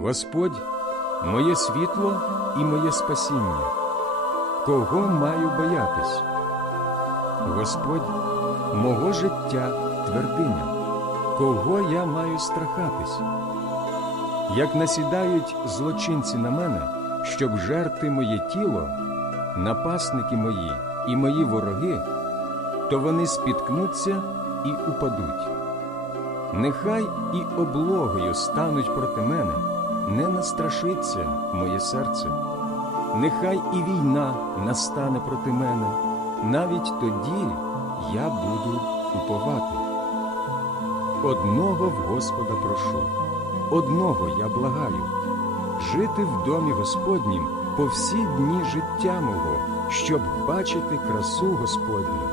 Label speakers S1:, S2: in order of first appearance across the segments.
S1: Господь моє світло і моє спасіння. Кого маю боятись? Господь мого життя твердиня. Кого я маю страхатись? Як насідають злочинці на мене, щоб жерти моє тіло, напасники мої і мої вороги, то вони спіткнуться і упадуть. Нехай і облогою стануть проти мене, не настрашиться моє серце. Нехай і війна настане проти мене, навіть тоді я буду уповати. Одного в Господа прошу, одного я благаю, жити в домі Господнім по всі дні життя мого, щоб бачити красу Господню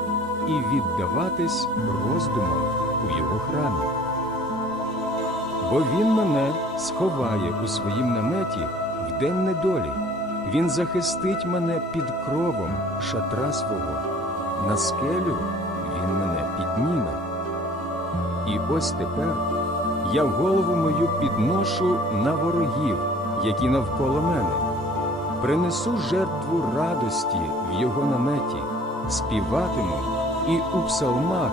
S1: і віддаватись роздумам у його храмі. Бо він мене сховає у своїм наметі в день недолі. Він захистить мене під кровом шатра свого, на скелю він мене підніме. І ось тепер я голову мою підношу на ворогів, які навколо мене. Принесу жертву радості в його наметі, співатиму, і у псалмах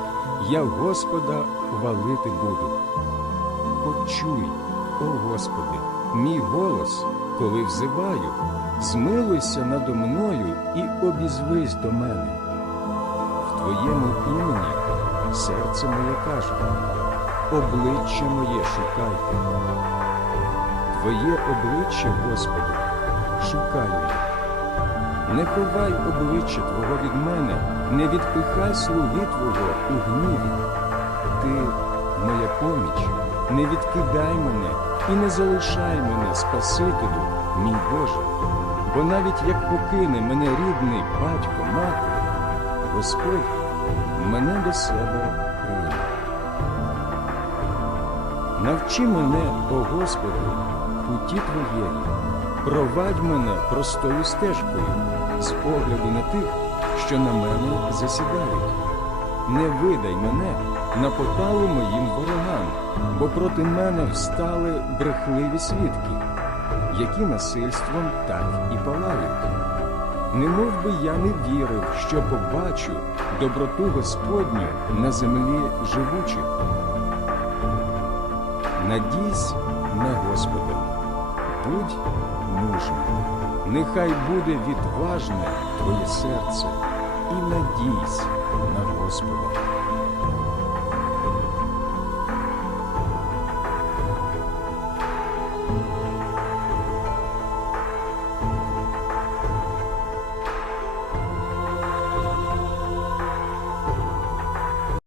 S1: я Господа хвалити буду. Почуй, о Господи, мій голос, коли взиваю, змилуйся надо мною і обізвись до мене. В Твоєму імені серце моє каже, обличчя моє шукайте. Твоє обличчя, Господи, шукаю. Не ховай обличчя Твого від мене, не відпихай слуги Твого у гніві. Ти моя поміч, не відкидай мене і не залишай мене, Спасителю, мій Боже. Бо навіть як покине мене рідний батько, мати, Господь мене до себе прийме. Навчи мене, о Господи, путі Твоєї, провадь мене простою стежкою з огляду на тих, що на мене засідають. Не видай мене на поталу моїм ворогам, бо проти мене встали брехливі свідки, які насильством так і палають. Не мов би я не вірив, що побачу доброту Господню на землі живучих. Надійсь на Господа, будь мужним, нехай буде відважне твоє серце,